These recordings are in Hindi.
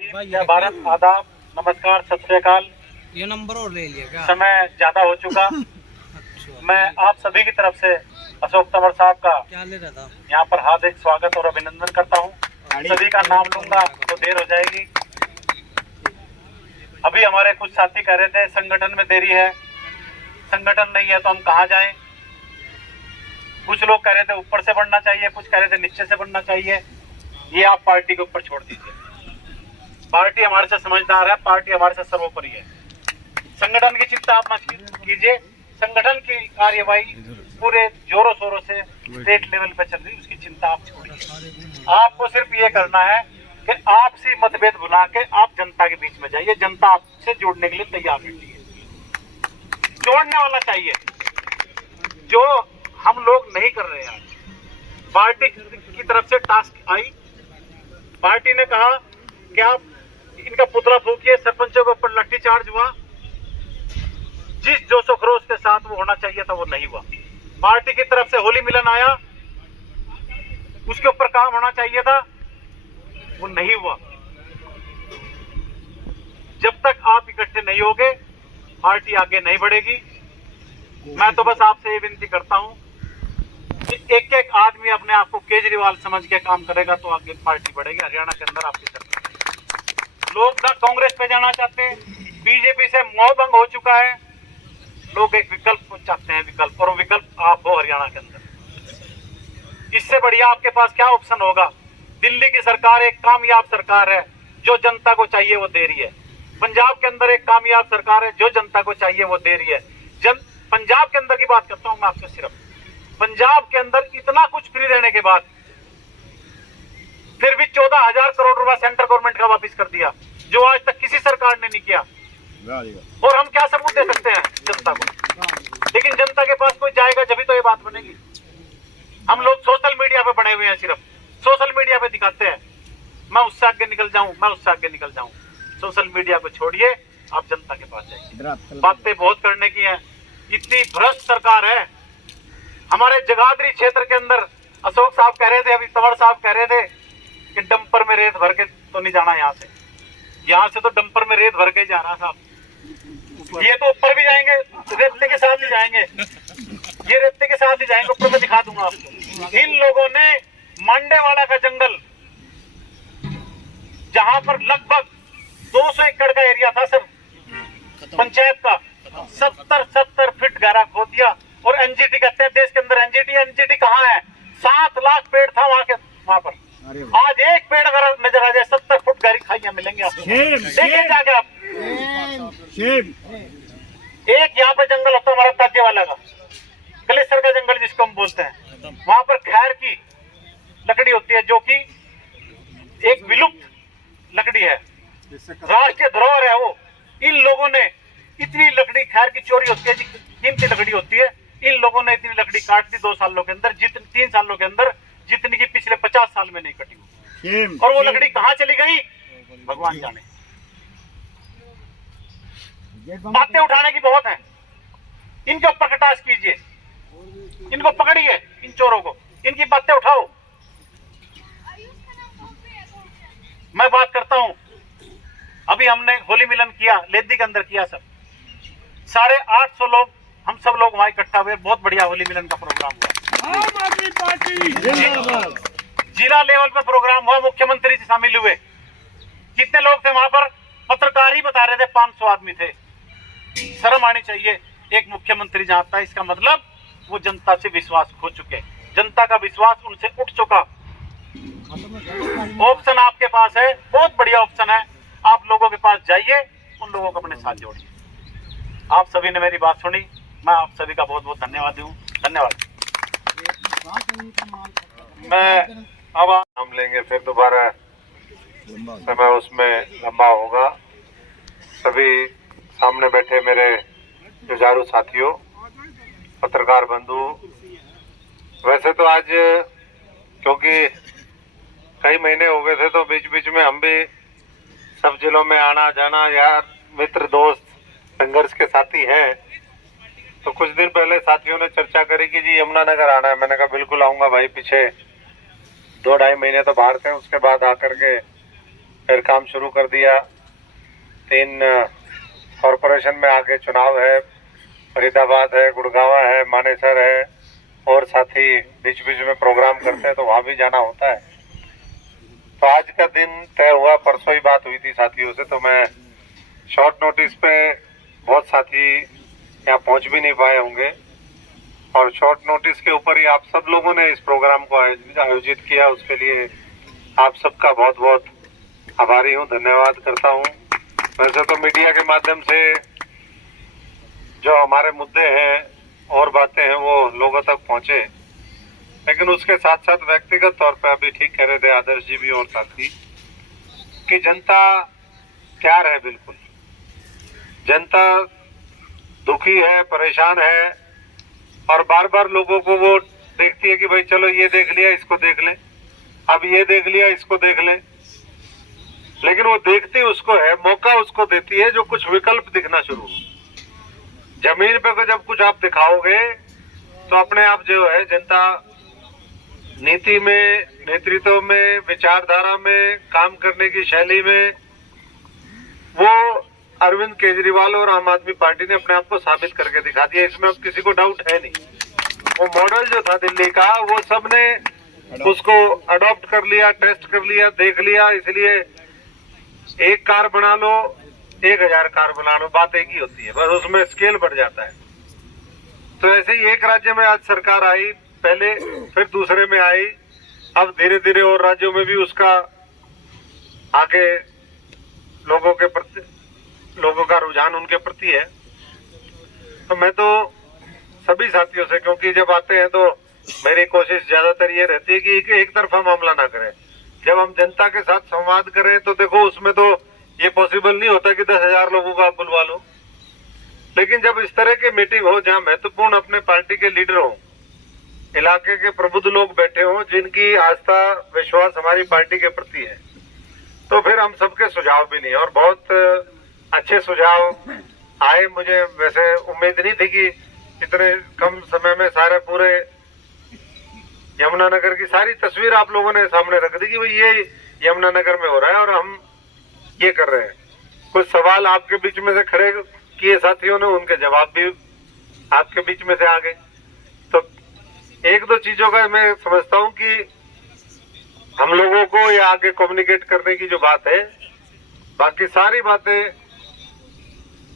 जय भारत, आदाब, नमस्कार, सत श्री अकाल। ये नंबर और ले लिया क्या? समय ज्यादा हो चुका। अच्छा, मैं आप सभी की तरफ से अशोक तंवर साहब का क्या ले रहा था? यहाँ पर हार्दिक स्वागत और अभिनंदन करता हूँ। सभी का नाम लूंगा तो देर हो जाएगी। अभी हमारे कुछ साथी कह रहे थे संगठन में देरी है, संगठन नहीं है तो हम कहाँ जाएं। कुछ लोग कह रहे थे ऊपर से बढ़ना चाहिए, कुछ कह रहे थे नीचे से बढ़ना चाहिए। ये आप पार्टी के ऊपर छोड़ दीजिए। पार्टी हमारे से समझदार है, पार्टी हमारे से सर्वोपरि है। संगठन की चिंता आप मत कीजिए। संगठन की कार्यवाही पूरे जोरों शोरों से स्टेट लेवल पे चल रही है, उसकी चिंता आप छोड़िए। आपको सिर्फ ये करना है कि आपसी मतभेद भुला के आप जनता के बीच में जाइए। जनता आपसे जोड़ने के लिए तैयार रहती है, जोड़ने वाला चाहिए, जो हम लोग नहीं कर रहे हैं। आज पार्टी की तरफ से टास्क आई, पार्टी ने कहा कि आप इनका पुतला फूकिए, सरपंचों के ऊपर लाठीचार्ज हुआ। जिस जोश खरोश के साथ वो होना चाहिए था वो नहीं हुआ। पार्टी की तरफ से होली मिलन आया, उसके ऊपर काम होना चाहिए था, वो नहीं हुआ। जब तक आप इकट्ठे नहीं होगे पार्टी आगे नहीं बढ़ेगी। मैं तो बस आपसे ये विनती करता हूं कि एक एक आदमी अपने आप को केजरीवाल समझ के काम करेगा तो आगे पार्टी बढ़ेगी। हरियाणा के अंदर आपकी सरकार, लोग ना कांग्रेस पे जाना चाहते, बीजेपी से मोह भंग हो चुका है। लोग एक विकल्प चाहते हैं, विकल्प, और वो विकल्प आप हो हरियाणा के अंदर। इससे बढ़िया आपके पास क्या ऑप्शन होगा? दिल्ली की सरकार एक कामयाब सरकार है, जो जनता को चाहिए वो दे रही है। पंजाब के अंदर एक कामयाब सरकार है, जो जनता को चाहिए वो दे रही है। पंजाब के अंदर की बात करता हूं मैं आपसे सिर्फ। पंजाब के अंदर इतना कुछ फ्री रहने के बाद फिर भी 14,000 करोड़ रुपया सेंट्रल गवर्नमेंट का वापस कर दिया, जो आज तक किसी सरकार ने नहीं किया। और हम क्या सबूत दे सकते हैं जनता को? लेकिन जनता के पास कोई जाएगा जब भी तो ये बात बनेगी। हम लोग सोशल मीडिया पे बने हुए हैं, सिर्फ सोशल मीडिया पे दिखाते हैं मैं उससे आगे निकल जाऊं, मैं उससे आगे निकल जाऊं। सोशल मीडिया को छोड़िए, आप जनता के पास जाइए। बातें बहुत करने की है, इतनी भ्रष्ट सरकार है। हमारे जगाधरी क्षेत्र के अंदर अशोक साहब कह रहे थे, अभी तंवर साहब कह रहे थे कि डंपर में रेत भर के तो नहीं जाना। यहाँ से तो डंपर में रेत भर के जा रहा था। ये तो ऊपर भी जाएंगे, रेते के साथ ही जाएंगे, ये रेते के साथ ही जाएंगे। ऊपर मैं दिखा दूंगा आपको। इन लोगों ने मांडेवाड़ा का जंगल, जहां पर लगभग 200 एकड़ का एरिया था सर पंचायत का, 70 फीट गहरा खोद दिया। और एनजीटी कहते हैं देश के अंदर एनजीटी कहाँ है? 7 लाख पेड़ था वहां पर। आज एक पेड़ अगर नजर आ जाए 70 फुट गहरी खाइयां मिलेंगे आपको। देखिए जाके आप। एक यहाँ पे जंगल होता है हमारा ताजे वाला का, कलेसर का जंगल जिसको हम बोलते हैं, वहां पर खैर की लकड़ी होती है, जो कि एक विलुप्त लकड़ी है, राष्ट्रीय धरोहर है वो। इन लोगों ने इतनी लकड़ी, खैर की चोरी होती है, कीमती लकड़ी होती है, इन लोगों ने इतनी लकड़ी काट दी 2 सालों के अंदर, 3 सालों के अंदर, जितनी की पिछले 50 साल में नहीं कटी। और वो लकड़ी कहाँ चली गई भगवान जाने। बातें उठाने की बहुत है, इनके ऊपर कटाक्ष कीजिए, इनको पकड़िए, इन चोरों को, इनकी बातें उठाओ। मैं बात करता हूं, अभी हमने होली मिलन किया, लेदी के अंदर किया सर। 850 लोग, हम सब लोग वहां इकट्ठा हुए, बहुत बढ़िया होली मिलन का प्रोग्राम हुआ। आम आदमी पार्टी जिला लेवल पर प्रोग्राम हुआ, मुख्यमंत्री जी शामिल हुए। कितने लोग थे वहां पर? पत्रकार ही बता रहे थे 500 आदमी थे। शर्म आनी चाहिए एक मुख्यमंत्री जहां था। इसका मतलब वो जनता से विश्वास खो चुके, जनता का विश्वास उनसे उठ चुका। ऑप्शन आपके पास है, बहुत बढ़िया ऑप्शन है, आप लोगों के पास जाइए, उन लोगों को अपने साथ जोड़िए। आप सभी ने मेरी बात सुनी, मैं आप सभी का बहुत बहुत धन्यवाद दूं। धन्यवाद। मैं अब हम लेंगे, फिर दोबारा समय उसमें लंबा होगा। सभी सामने बैठे मेरे जुझारू साथियों, पत्रकार बंधु, वैसे तो आज क्योंकि कई महीने हो गए थे तो बीच बीच में हम भी सब जिलों में आना जाना, यार मित्र दोस्त संघर्ष के साथी हैं, तो कुछ दिन पहले साथियों ने चर्चा करी कि जी यमुनानगर आना है। मैंने कहा बिल्कुल आऊंगा भाई। पीछे 2-2.5 महीने तो बाहर थे, उसके बाद आकर के फिर काम शुरू कर दिया। 3 कॉरपोरेशन में आगे चुनाव है, फरीदाबाद है, गुड़गांव है, मानेसर है, और साथी बीच बीच में प्रोग्राम करते हैं तो वहाँ भी जाना होता है। तो आज का दिन तय हुआ, परसों ही बात हुई थी साथियों से, तो मैं शॉर्ट नोटिस पे बहुत साथी यहाँ पहुँच भी नहीं पाए होंगे, और शॉर्ट नोटिस के ऊपर ही आप सब लोगों ने इस प्रोग्राम को आयोजित किया, उसके लिए आप सबका बहुत बहुत आभारी हूँ, धन्यवाद करता हूँ। वैसे तो मीडिया के माध्यम से जो हमारे मुद्दे हैं और बातें हैं वो लोगों तक पहुँचे, लेकिन उसके साथ साथ व्यक्तिगत तौर पर अभी ठीक कह रहे थे आदर्श जी भी और साथी कि जनता तैयार है, बिल्कुल जनता दुखी है, परेशान है, और बार बार लोगों को वो देखती है कि भाई चलो ये देख लिया, इसको देख लें, अब ये देख लिया, इसको देख लें, लेकिन वो देखती उसको है, मौका उसको देती है जो कुछ विकल्प दिखना शुरू हो। जमीन पे जब कुछ आप दिखाओगे तो अपने आप जो है जनता नीति में, नेतृत्व में, विचारधारा में, काम करने की शैली में, वो अरविंद केजरीवाल और आम आदमी पार्टी ने अपने आप को साबित करके दिखा दिया, इसमें अब किसी को डाउट है नहीं। वो मॉडल जो था दिल्ली का, वो सबने उसको अडॉप्ट कर लिया, टेस्ट कर लिया, देख लिया, इसलिए 1 कार बना लो, 1000 कार बना लो, बात एक ही होती है, बस उसमें स्केल बढ़ जाता है। तो ऐसे ही एक राज्य में आज सरकार आई, पहले फिर दूसरे में आई, अब धीरे धीरे और राज्यों में भी उसका आगे लोगों का रुझान उनके प्रति है। तो मैं तो सभी साथियों से, क्योंकि जब आते हैं तो मेरी कोशिश ज्यादातर ये रहती है कि एक तरफा मामला ना करें। जब हम जनता के साथ संवाद करें तो देखो उसमें तो ये पॉसिबल नहीं होता कि 10,000 लोगों को आप बुलवा लो, लेकिन जब इस तरह की मीटिंग हो जहाँ महत्वपूर्ण अपने पार्टी के लीडर हो, इलाके के प्रबुद्ध लोग बैठे हों, जिनकी आस्था विश्वास हमारी पार्टी के प्रति है, तो फिर हम सबके सुझाव भी नहीं, और बहुत अच्छे सुझाव आए। मुझे वैसे उम्मीद नहीं थी कि इतने कम समय में सारे पूरे यमुनानगर की सारी तस्वीर आप लोगों ने सामने रख दी कि भाई ये यमुनानगर में हो रहा है और हम ये कर रहे हैं। कुछ सवाल आपके बीच में से खड़े किए साथियों ने, उनके जवाब भी आपके बीच में से आ गए। तो 1-2 चीजों का मैं समझता हूँ कि हम लोगों को ये आगे कम्युनिकेट करने की जो बात है, बाकी सारी बातें,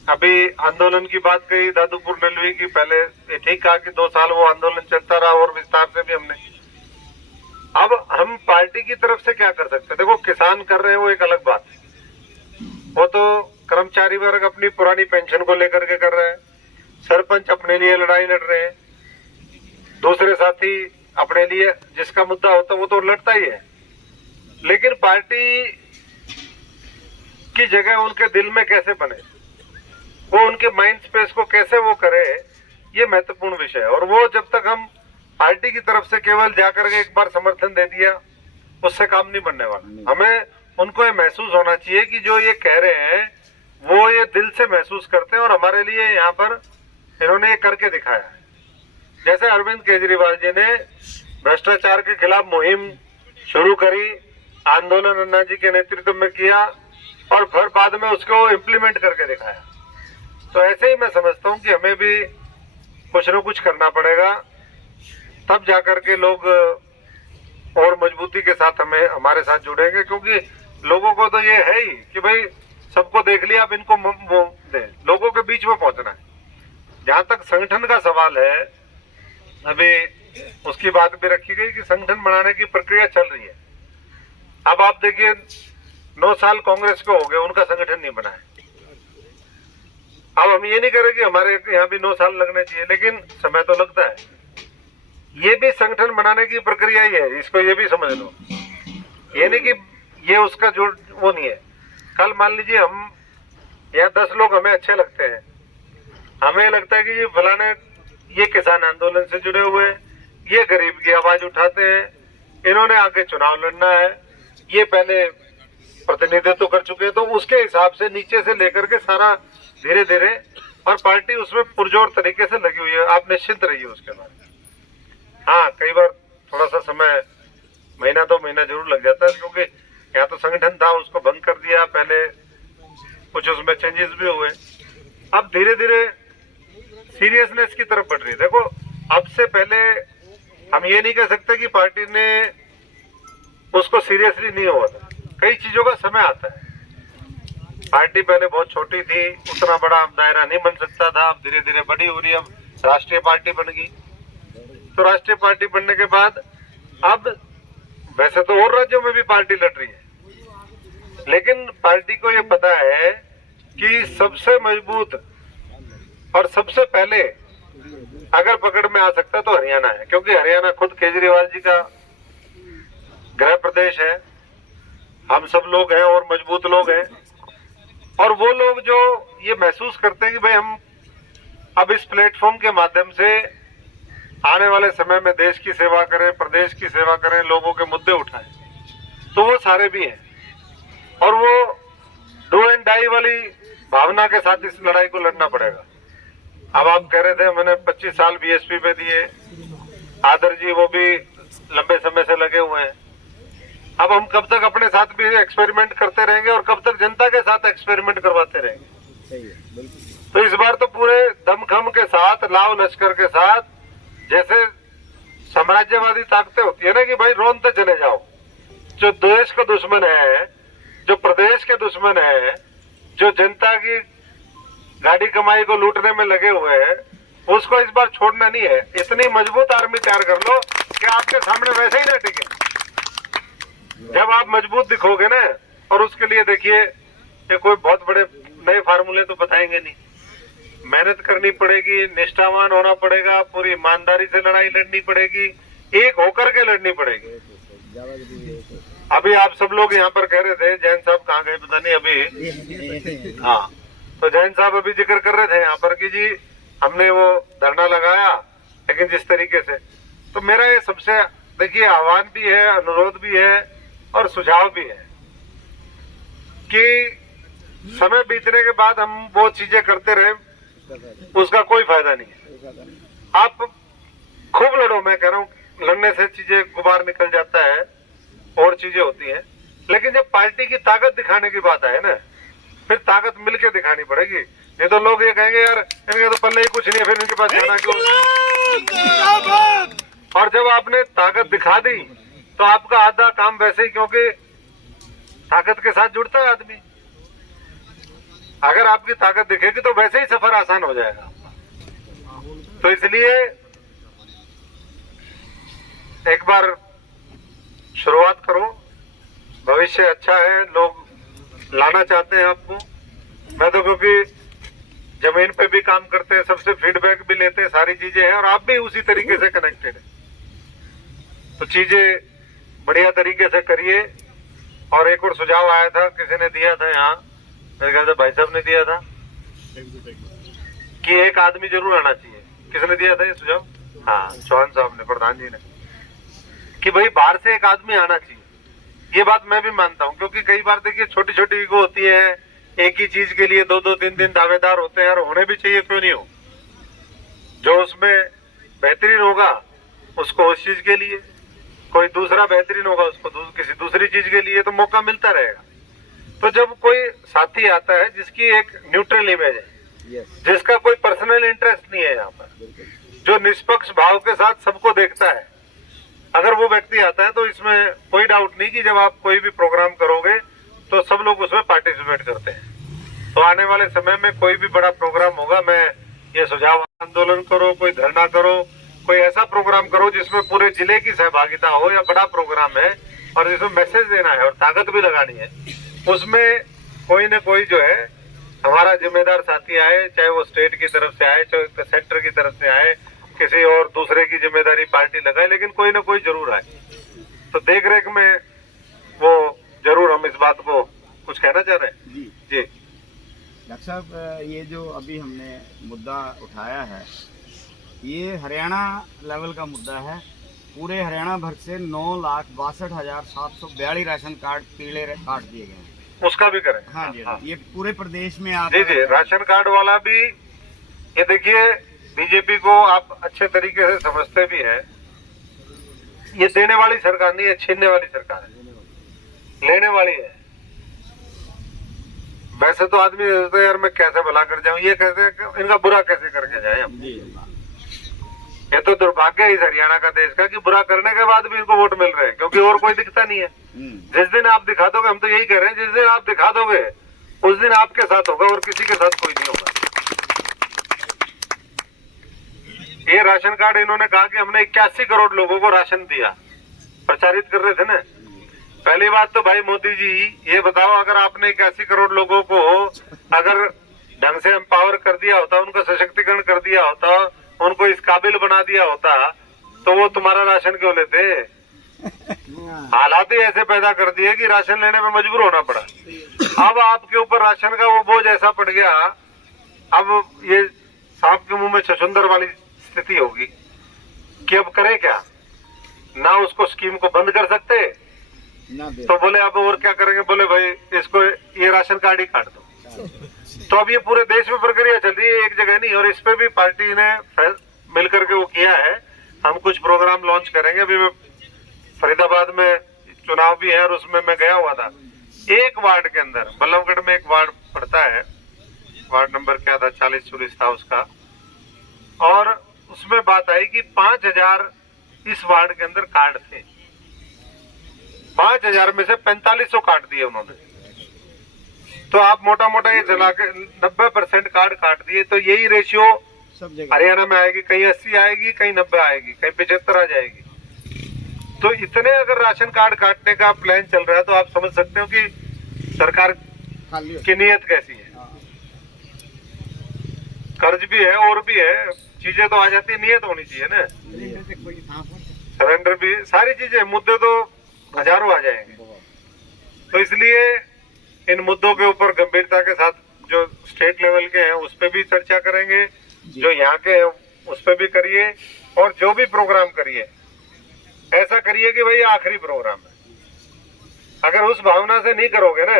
अभी आंदोलन की बात कही दादूपुर नलवी की, पहले ये ठीक कहा कि 2 साल वो आंदोलन चलता रहा और विस्तार से भी हमने। अब हम पार्टी की तरफ से क्या कर सकते हैं? देखो किसान कर रहे हैं वो एक अलग बात है, वो तो कर्मचारी वर्ग अपनी पुरानी पेंशन को लेकर के कर रहे हैं, सरपंच अपने लिए लड़ाई लड़ रहे हैं, दूसरे साथी अपने लिए जिसका मुद्दा होता है वो तो लड़ता ही है, लेकिन पार्टी की जगह उनके दिल में कैसे बने, वो उनके माइंड स्पेस को कैसे वो करे, ये महत्वपूर्ण विषय है। और वो जब तक हम पार्टी की तरफ से केवल जाकर के एक बार समर्थन दे दिया, उससे काम नहीं बनने वाला। हमें उनको ये महसूस होना चाहिए कि जो ये कह रहे हैं वो ये दिल से महसूस करते हैं, और हमारे लिए यहाँ पर इन्होंने ये करके दिखाया है। जैसे अरविंद केजरीवाल जी ने भ्रष्टाचार के खिलाफ मुहिम शुरू करी, आंदोलन अन्ना जी के नेतृत्व में किया, और फिर बाद में उसको इम्प्लीमेंट करके दिखाया। तो ऐसे ही मैं समझता हूँ कि हमें भी कुछ न कुछ करना पड़ेगा, तब जाकर के लोग और मजबूती के साथ हमारे साथ जुड़ेंगे, क्योंकि लोगों को तो ये है ही कि भाई सबको देख लिया, अब इनको वो दे, लोगों के बीच में पहुंचना है। जहां तक संगठन का सवाल है, अभी उसकी बात भी रखी गई कि संगठन बनाने की प्रक्रिया चल रही है। अब आप देखिए 9 साल कांग्रेस को हो गए, उनका संगठन नहीं बना है। अब हम ये नहीं करें कि हमारे यहाँ भी 9 साल लगने चाहिए, लेकिन समय तो लगता है। ये भी संगठन बनाने की प्रक्रिया ही है, इसको ये भी समझ लो। ये नहीं कि ये उसका जो वो नहीं है। कल मान लीजिए हम यहाँ 10 लोग हमें अच्छे लगते हैं, हमें लगता है कि ये फलाने ये किसान आंदोलन से जुड़े हुए हैं, ये गरीब की आवाज उठाते हैं, इन्होंने आगे चुनाव लड़ना है, ये पहले प्रतिनिधित्व कर चुके हैं, तो उसके हिसाब से नीचे से लेकर के सारा धीरे धीरे, और पार्टी उसमें पुरजोर तरीके से लगी हुई है। आप निश्चिंत रहिए उसके बाद। हाँ, कई बार थोड़ा सा समय, 1-2 महीना जरूर लग जाता है, क्योंकि या तो संगठन था उसको भंग कर दिया, पहले कुछ उसमें चेंजेस भी हुए। अब धीरे धीरे सीरियसनेस की तरफ बढ़ रही है। देखो, अब से पहले हम ये नहीं कह सकते कि पार्टी ने उसको सीरियसली नहीं हुआ था। कई चीजों का समय आता है। पार्टी पहले बहुत छोटी थी, उतना बड़ा दायरा नहीं बन सकता था, अब धीरे धीरे बड़ी हो रही है। अब राष्ट्रीय पार्टी बन गई, तो राष्ट्रीय पार्टी बनने के बाद अब वैसे तो और राज्यों में भी पार्टी लड़ रही है, लेकिन पार्टी को ये पता है कि सबसे मजबूत और सबसे पहले अगर पकड़ में आ सकता तो हरियाणा है, क्योंकि हरियाणा खुद केजरीवाल जी का गृह प्रदेश है। हम सब लोग हैं और मजबूत लोग हैं, और वो लोग जो ये महसूस करते हैं कि भाई हम अब इस प्लेटफॉर्म के माध्यम से आने वाले समय में देश की सेवा करें, प्रदेश की सेवा करें, लोगों के मुद्दे उठाएं, तो वो सारे भी हैं। और वो डू एंड डाई वाली भावना के साथ इस लड़ाई को लड़ना पड़ेगा। अब आप कह रहे थे मैंने 25 साल बीएसपी में दिए, आदर जी वो भी लंबे समय से लगे हुए हैं। अब हम कब तक अपने साथ भी एक्सपेरिमेंट करते रहेंगे और कब तक जनता के साथ एक्सपेरिमेंट करवाते रहेंगे? तो इस बार तो पूरे दमखम के साथ, लाव लश्कर के साथ, जैसे साम्राज्यवादी ताकतें होती है ना कि भाई रोनते चले जाओ। जो देश का दुश्मन है, जो प्रदेश के दुश्मन है, जो जनता की गाड़ी कमाई को लूटने में लगे हुए हैं, उसको इस बार छोड़ना नहीं है। इतनी मजबूत आर्मी तैयार कर लो कि आपके सामने वैसे ही ना टिके। जब आप मजबूत दिखोगे ना, और उसके लिए देखिए ये कोई बहुत बड़े नए फार्मूले तो बताएंगे नहीं। मेहनत करनी पड़ेगी, निष्ठावान होना पड़ेगा, पूरी ईमानदारी से लड़ाई लड़नी पड़ेगी, एक होकर के लड़नी पड़ेगी। अभी आप सब लोग यहाँ पर कह रहे थे, जैन साहब कहाँ गए पता नहीं अभी। हाँ, तो जैन साहब अभी जिक्र कर रहे थे यहाँ पर कि जी हमने वो धरना लगाया, लेकिन जिस तरीके से, तो मेरा ये सबसे देखिए आह्वान भी है, अनुरोध भी है और सुझाव भी है कि समय बीतने के बाद हम वो चीजें करते रहे, उसका कोई फायदा नहीं है। आप खूब लड़ो, मैं कह रहा हूँ, लड़ने से चीजें गुबार निकल जाता है और चीजें होती हैं, लेकिन जब पार्टी की ताकत दिखाने की बात आए ना, फिर ताकत मिलके दिखानी पड़ेगी। नहीं तो लोग ये कहेंगे यार इनके तो पल्ले ही कुछ नहीं है, फिर इनके पास जाना क्यों? और जब आपने ताकत दिखा दी तो आपका आधा काम वैसे ही, क्योंकि ताकत के साथ जुड़ता है आदमी। अगर आपकी ताकत दिखेगी तो वैसे ही सफर आसान हो जाएगा। तो इसलिए एक बार शुरुआत करो, भविष्य अच्छा है, लोग लाना चाहते हैं आपको। मैं तो क्योंकि जमीन पे भी काम करते हैं, सबसे फीडबैक भी लेते हैं, सारी चीजें हैं, और आप भी उसी तरीके से कनेक्टेड है, तो चीजें बढ़िया तरीके से करिए। और एक और सुझाव आया था, किसी ने दिया था यहाँ, मेरे ख्याल से भाई साहब ने दिया था कि एक आदमी जरूर आना चाहिए। किसने दिया था ये सुझाव? हाँ, चौहान साहब ने, प्रधान जी ने, कि भाई बाहर से एक आदमी आना चाहिए। ये बात मैं भी मानता हूँ, क्योंकि कई बार देखिए छोटी छोटी ईगो होती है, एक ही चीज के लिए 2-2, 3-3 दावेदार होते हैं, और होने भी चाहिए, क्यों नहीं हो। जो उसमें बेहतरीन होगा उसको उस चीज के लिए, कोई दूसरा बेहतरीन होगा उसको किसी दूसरी चीज के लिए, तो मौका मिलता रहेगा। तो जब कोई साथी आता है जिसकी एक न्यूट्रल इमेज है, जिसका कोई पर्सनल इंटरेस्ट नहीं है यहाँ पर, जो निष्पक्ष भाव के साथ सबको देखता है, अगर वो व्यक्ति आता है तो इसमें कोई डाउट नहीं कि जब आप कोई भी प्रोग्राम करोगे तो सब लोग उसमें पार्टिसिपेट करते हैं। तो आने वाले समय में कोई भी बड़ा प्रोग्राम होगा, मैं ये सुझाव, आंदोलन करो, कोई धरना करो, कोई ऐसा प्रोग्राम करो जिसमें पूरे जिले की सहभागिता हो, या बड़ा प्रोग्राम है और जिसमें मैसेज देना है और ताकत भी लगानी है, उसमें कोई न कोई जो है हमारा जिम्मेदार साथी आए, चाहे वो स्टेट की तरफ से आए, चाहे सेंटर की तरफ से आए, किसी और दूसरे की जिम्मेदारी पार्टी लगाए, लेकिन कोई ना कोई जरूर आए। तो देख रेख में वो जरूर हम इस बात को कुछ कहना चाह रहे हैं। जी डॉक्टर साहब, ये जो अभी हमने मुद्दा उठाया है, ये हरियाणा लेवल का मुद्दा है। पूरे हरियाणा भर से 9,62,742 राशन कार्ड पीले काट दिए गए हैं। उसका भी करें। हाँ जी, हाँ। ये पूरे प्रदेश में आप जी राशन कार्ड वाला भी, ये देखिए बीजेपी को आप अच्छे तरीके से समझते भी हैं, ये देने वाली सरकार नहीं है, छीनने वाली सरकार है। लेने वाली है। वैसे तो आदमी सोचता है यार मैं कैसे भला कर जाऊं, ये कैसे, इनका बुरा कैसे करके जाए हम। ये तो दुर्भाग्य है इस हरियाणा का देश का कि बुरा करने के बाद भी इनको वोट मिल रहे हैं, क्योंकि और कोई दिखता नहीं है। जिस दिन आप दिखा दोगे, हम तो यही कह रहे हैं, जिस दिन आप दिखा दोगे उस दिन आपके साथ होगा और किसी के साथ कोई नहीं होगा। ये राशन कार्ड इन्होंने कहा कि हमने 81 करोड़ लोगों को राशन दिया, प्रचारित कर रहे थे ना। पहली बात तो भाई मोदी जी ये बताओ, अगर आपने 81 करोड़ लोगों को अगर ढंग से एम्पावर कर दिया होता, उनका सशक्तिकरण कर दिया होता, उनको इस काबिल बना दिया होता, तो वो तुम्हारा राशन क्यों लेते। हालात ही ऐसे पैदा कर दिए कि राशन लेने में मजबूर होना पड़ा। अब आपके ऊपर राशन का वो बोझ ऐसा पड़ गया, अब ये सांप के मुंह में छछूंदर वाली स्थिति होगी कि अब करें क्या। ना उसको स्कीम को बंद कर सकते, तो बोले अब और क्या करेंगे, बोले भाई इसको ये राशन कार्ड ही काट दो। तो अब ये पूरे देश में प्रक्रिया चल रही है, एक जगह नहीं। और इस पे भी पार्टी ने मिलकर के वो किया है। हम कुछ प्रोग्राम लॉन्च करेंगे। अभी मैं फरीदाबाद में चुनाव भी है और उसमें मैं गया हुआ था। एक वार्ड के अंदर, बल्लभगढ़ में एक वार्ड पड़ता है, वार्ड नंबर क्या था, 40-40 था उसका, और उसमें बात आई कि 5000 इस वार्ड के अंदर कार्ड थे। 5000 में से 4500 काट दिए उन्होंने। तो आप मोटा मोटा ये चला के 90% कार्ड काट दिए। तो यही रेशियो हरियाणा में आएगी, कहीं 80 आएगी, कहीं 90 आएगी, कहीं 75 आ जाएगी। तो इतने अगर राशन कार्ड काटने का प्लान चल रहा है, तो आप समझ सकते हो कि सरकार की नीयत कैसी है। कर्ज भी है और भी है, चीजें तो आ जाती है, नीयत होनी चाहिए ना। सरेंडर भी, सारी चीजें, मुद्दे तो हजारों आ जाएंगे। तो इसलिए इन मुद्दों के ऊपर गंभीरता के साथ जो स्टेट लेवल के हैं उस पर भी चर्चा करेंगे, जो यहाँ के हैं उस पर भी करिए, और जो भी प्रोग्राम करिए ऐसा करिए कि भाई आखिरी प्रोग्राम है। अगर उस भावना से नहीं करोगे ना,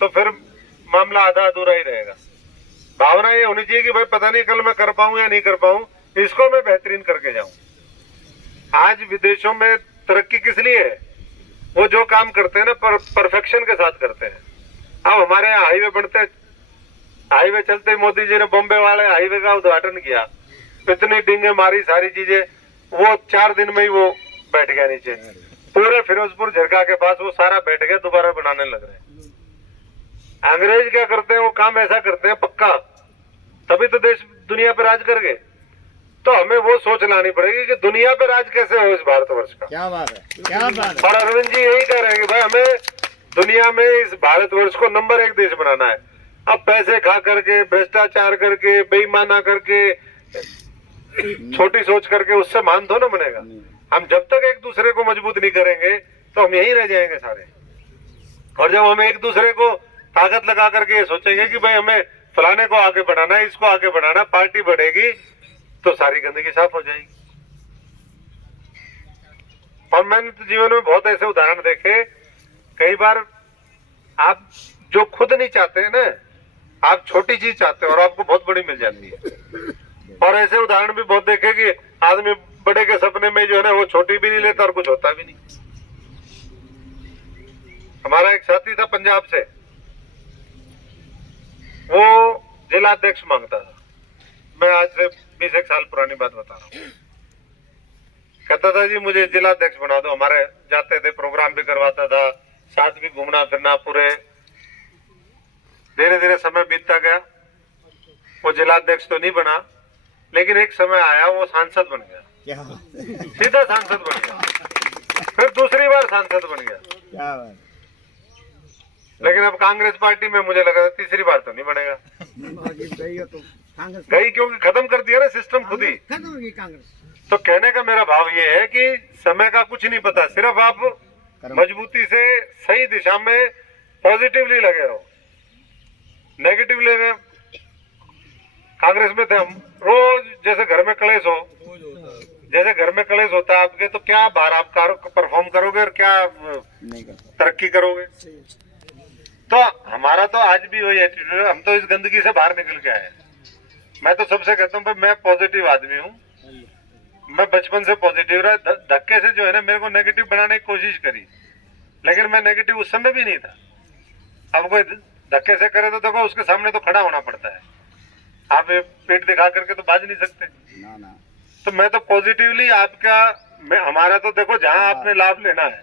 तो फिर मामला आधा अधूरा ही रहेगा। भावना ये होनी चाहिए कि भाई पता नहीं कल मैं कर पाऊं या नहीं कर पाऊं, इसको मैं बेहतरीन करके जाऊं। आज विदेशों में तरक्की किस लिए है, वो जो काम करते हैं ना परफेक्शन के साथ करते हैं। अब हमारे यहाँ हाईवे बनते, हाईवे चलते, मोदी जी ने बॉम्बे वाले हाईवे का उद्घाटन किया, इतनी डिंगे मारी, सारी चीजें, वो 4 दिन में ही वो बैठ गया नीचे। पूरे फिरोजपुर झरका के पास वो सारा बैठ गया, दोबारा बनाने लग रहे हैं। अंग्रेज क्या करते हैं, वो काम ऐसा करते हैं पक्का, तभी तो देश दुनिया पे राज कर गए। तो हमें वो सोच लानी पड़ेगी कि दुनिया पे राज कैसे हो इस भारतवर्ष का। क्या बात है, क्या बात है। और अरविंद जी यही कह रहे हैं कि भाई हमें दुनिया में इस भारतवर्ष को नंबर 1 देश बनाना है। अब पैसे खा करके, भ्रष्टाचार करके, बेईमाना करके, छोटी सोच करके उससे मान तो ना बनेगा। हम जब तक एक दूसरे को मजबूत नहीं करेंगे तो हम यहीं रह जाएंगे सारे। और जब हम एक दूसरे को ताकत लगा करके ये सोचेंगे कि भाई हमें फलाने को आगे बढ़ाना है, इसको आगे बढ़ाना, पार्टी बढ़ेगी, तो सारी गंदगी साफ हो जाएगी। और मैंने तो जीवन में बहुत ऐसे उदाहरण देखे, कई बार आप जो खुद नहीं चाहते हैं ना, आप छोटी चीज चाहते हैं और आपको बहुत बड़ी मिल जाती है। और ऐसे उदाहरण भी बहुत देखे कि आदमी बड़े के सपने में जो है ना वो छोटी भी नहीं लेता और कुछ होता भी नहीं। हमारा एक साथी था पंजाब से, वो जिला अध्यक्ष मांगता था। मैं आज से 20 साल पुरानी बात बता रहा हूँ। कहता था जी मुझे जिला अध्यक्ष बना दो। हमारे जाते थे, प्रोग्राम भी करवाता था, साथ भी घूमना फिरना पूरे। धीरे धीरे समय बीतता गया, वो जिला अध्यक्ष तो नहीं बना, लेकिन एक समय आया वो सांसद बन गया। सीधा सांसद बन गया, फिर दूसरी बार सांसद बन गया। क्या बात। लेकिन अब कांग्रेस पार्टी में मुझे लगा तीसरी बार तो नहीं बनेगा। गई क्योंकि खत्म कर दिया ना सिस्टम खुद ही। तो कहने का मेरा भाव ये है कि समय का कुछ नहीं पता, सिर्फ आप मजबूती से सही दिशा में पॉजिटिवली लगे रहो। नेगेटिवली कांग्रेस में थे हम, रोज जैसे घर में कलेश हो, जैसे घर में कलेश होता है आपके, तो क्या बाहर आप परफॉर्म करोगे और क्या तरक्की करोगे। तो हमारा तो आज भी वही एटीट्यूड है, हम तो इस गंदगी से बाहर निकल के आए। मैं तो सबसे कहता हूँ मैं पॉजिटिव आदमी हूँ, मैं बचपन से पॉजिटिव रहा। धक्के से जो है ना मेरे को नेगेटिव बनाने की कोशिश करी, लेकिन मैं नेगेटिव उस समय भी नहीं था। अब कोई धक्के से करे तो देखो उसके सामने तो खड़ा होना पड़ता है, आप पेट दिखा करके तो बाज नहीं सकते ना। तो मैं तो पॉजिटिवली आपका हमारा तो देखो जहां आपने लाभ लेना है,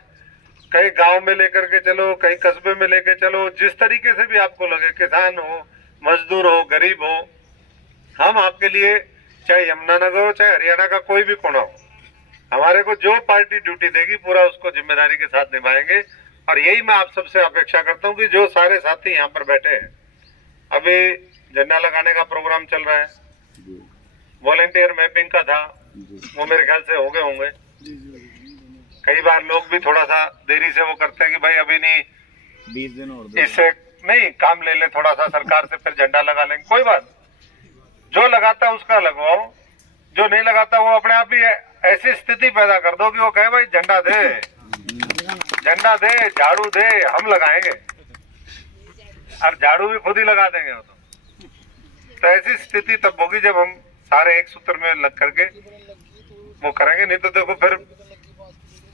कहीं गांव में लेकर के चलो, कहीं कस्बे में लेके चलो, जिस तरीके से भी आपको लगे, किसान हो, मजदूर हो, गरीब हो, हम आपके लिए चाहे यमुनानगर हो चाहे हरियाणा का कोई भी कोना हो, हमारे को जो पार्टी ड्यूटी देगी पूरा उसको जिम्मेदारी के साथ निभाएंगे। और यही मैं आप सबसे अपेक्षा करता हूं कि जो सारे साथी यहाँ पर बैठे हैं, अभी झंडा लगाने का प्रोग्राम चल रहा है, वॉलेंटियर मैपिंग का था, वो मेरे ख्याल से हो गए होंगे। कई बार लोग भी थोड़ा सा देरी से वो करते हैं कि भाई अभी नहीं, 20 दिन और इससे नहीं काम ले ले थोड़ा सा सरकार से, फिर झंडा लगा लेंगे। कोई बात, जो लगाता है उसका लगवाओ, जो नहीं लगाता वो अपने आप ही ऐसी स्थिति पैदा कर दो कि वो कहे भाई झंडा दे, झाड़ू दे, हम लगाएंगे, और झाड़ू भी खुद ही लगा देंगे वो तो ऐसी स्थिति तब होगी जब हम सारे एक सूत्र में लग करके वो करेंगे। नहीं तो देखो फिर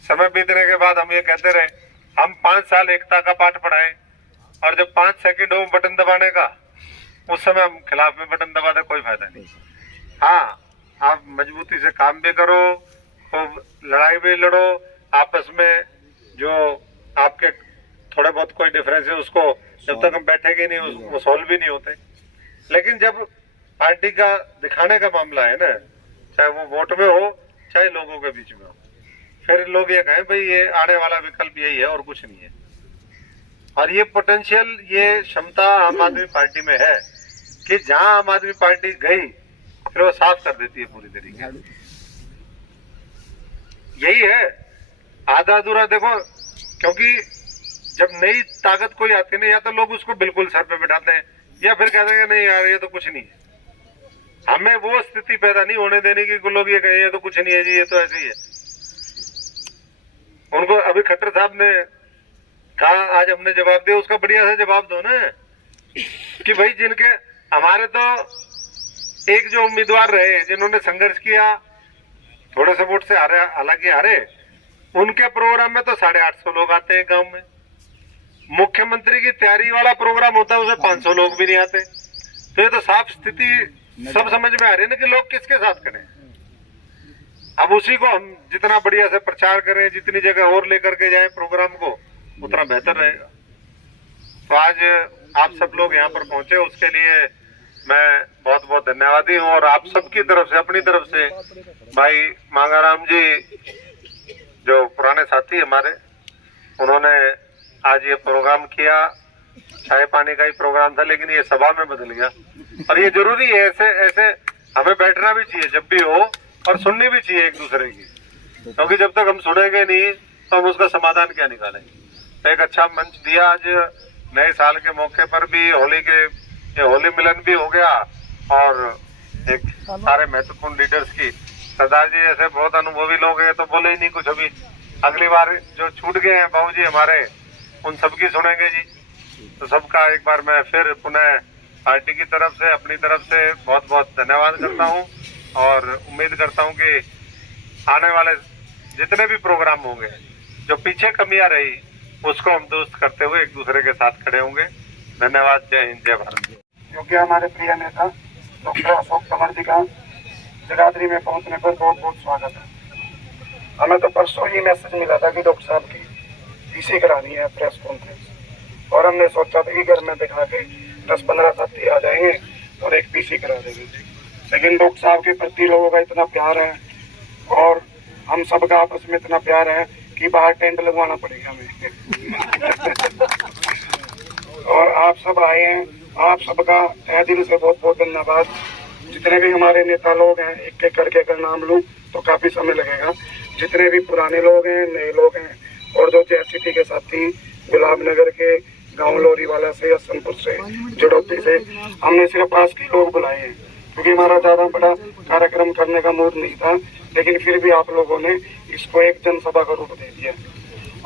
समय बीतने के बाद हम ये कहते रहे, हम 5 साल एकता का पाठ पढ़ाए और जब 5 सेकंड हो बटन दबाने का, उस समय हम खिलाफ में बटन दबा दे, कोई फायदा नहीं। हाँ, आप मजबूती से काम भी करो, खूब लड़ाई भी लड़ो, आपस में जो आपके थोड़े बहुत कोई डिफरेंस है उसको जब तक हम बैठेंगे नहीं वो सॉल्व भी नहीं होते। लेकिन जब पार्टी का दिखाने का मामला है ना, चाहे वो वोट में हो चाहे लोगों के बीच में हो, फिर लोग ये कहें भाई ये आने वाला विकल्प यही है और कुछ नहीं है। और ये पोटेंशियल, ये क्षमता आम आदमी पार्टी में है कि जहां आम आदमी पार्टी गई फिर वो साफ कर देती है पूरी तरीके से। यही है, आधा अधूरा देखो, क्योंकि जब नई ताकत कोई आती है ना, या तो लोग उसको बिल्कुल सर पे बिठाते हैं या फिर कहते हैं नहीं यार ये तो कुछ नहीं है। हमें वो स्थिति पैदा नहीं होने देने की लोग ये कहें ये तो कुछ नहीं है जी, ये तो ऐसे ही है। उनको अभी खट्टर साहब ने कहा, आज हमने जवाब दिया, उसका बढ़िया से जवाब दो ना कि भाई जिनके, हमारे तो एक जो उम्मीदवार रहे जिन्होंने संघर्ष किया, थोड़े से वोट से हारे, हालांकि हारे, उनके प्रोग्राम में तो 850 लोग आते हैं गांव में। मुख्यमंत्री की तैयारी वाला प्रोग्राम होता है, उसे 500 लोग भी नहीं आते। तो ये तो साफ स्थिति सब समझ में आ रही है ना कि लोग किसके साथ करें। अब उसी को हम जितना बढ़िया से प्रचार करें, जितनी जगह और लेकर के जाएं प्रोग्राम को, उतना बेहतर रहेगा। तो आज आप सब लोग यहाँ पर पहुंचे, उसके लिए मैं बहुत बहुत धन्यवादी हूँ। और आप सबकी तरफ से, अपनी तरफ से, भाई मांगाराम जी जो पुराने साथी हमारे, उन्होंने आज ये प्रोग्राम किया। चाय पानी का ही प्रोग्राम था लेकिन ये सभा में बदल गया, और ये जरूरी है, ऐसे ऐसे हमें बैठना भी चाहिए जब भी हो, और सुननी भी चाहिए एक दूसरे की, क्योंकि जब तक हम सुनेंगे नहीं तो हम उसका समाधान क्या निकालेंगे। तो एक अच्छा मंच दिया आज नए साल के मौके पर भी, होली मिलन भी हो गया, और एक सारे महत्वपूर्ण लीडर्स की, सरदार जी जैसे बहुत अनुभवी लोग हैं तो बोले ही नहीं कुछ। अभी अगली बार जो छूट गए हैं बाबू जी हमारे, उन सबकी सुनेंगे जी। तो सबका एक बार मैं फिर पुनः पार्टी की तरफ से, अपनी तरफ से बहुत बहुत धन्यवाद करता हूं, और उम्मीद करता हूं कि आने वाले जितने भी प्रोग्राम होंगे, जो पीछे कमियां रही उसको हम दुरुस्त करते हुए एक दूसरे के साथ खड़े होंगे। धन्यवाद। जय हिंद, जय भारत। क्योंकि हमारे प्रिय नेता डॉक्टर अशोक तंवर जी का जगाधरी में पहुंचने पर बहुत बहुत स्वागत है। हमें तो परसों ही मैसेज मिला था कि डॉक्टर साहब की पीसी करानी है, प्रेस कॉन्फ्रेंस, और हमने सोचा था कि घर में बिठा के 10-15 साथी आ जाएंगे और एक पीसी करा देंगे। लेकिन डॉक्टर साहब के प्रति लोगों का इतना प्यार है और हम सबका आपस में इतना प्यार है कि बाहर टेंट लगवाना पड़ेगा हमें। और आप सब आए हैं, आप सबका तहे दिल से बहुत बहुत धन्यवाद। जितने भी हमारे नेता लोग हैं, एक एक करके अगर नाम लूं तो काफी समय लगेगा। जितने भी पुराने लोग हैं, नए लोग हैं, और जो जेएससीटी के साथी गुलाबनगर के, गांव लोरीवाला से, हसनपुर से, जड़ोती से, हमने सिर्फ पास के लोग बुलाए हैं क्योंकि हमारा ज्यादा बड़ा कार्यक्रम करने का मूड नहीं था। लेकिन फिर भी आप लोगों ने इसको एक जनसभा का रूप दे दिया।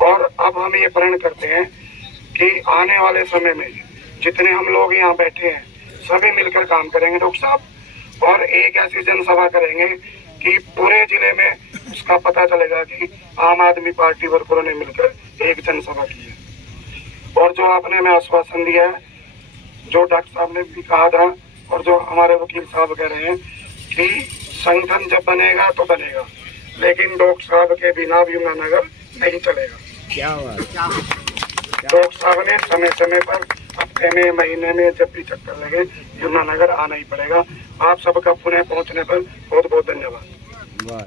और अब हम ये प्रण करते हैं कि आने वाले समय में जितने हम लोग यहाँ बैठे हैं सभी मिलकर काम करेंगे डॉक्टर साहब, और एक ऐसी जनसभा करेंगे कि पूरे जिले में उसका पता चलेगा कि आम आदमी पार्टी वर्करों ने मिलकर एक जनसभा की है। और जो आपने हमें आश्वासन दिया है, जो डॉक्टर साहब ने भी कहा था और जो हमारे वकील साहब कह रहे हैं कि संगठन जब बनेगा तो बनेगा, लेकिन डॉक्टर साहब के बिना यमुनानगर नहीं चलेगा। क्या हुआ? डॉक्टर साहब ने समय समय पर हफ्ते में, महीने में जब भी चक्कर लगे यमुनानगर आना ही पड़ेगा। आप सबका पुणे पहुंचने पर बहुत बहुत धन्यवाद। वाह।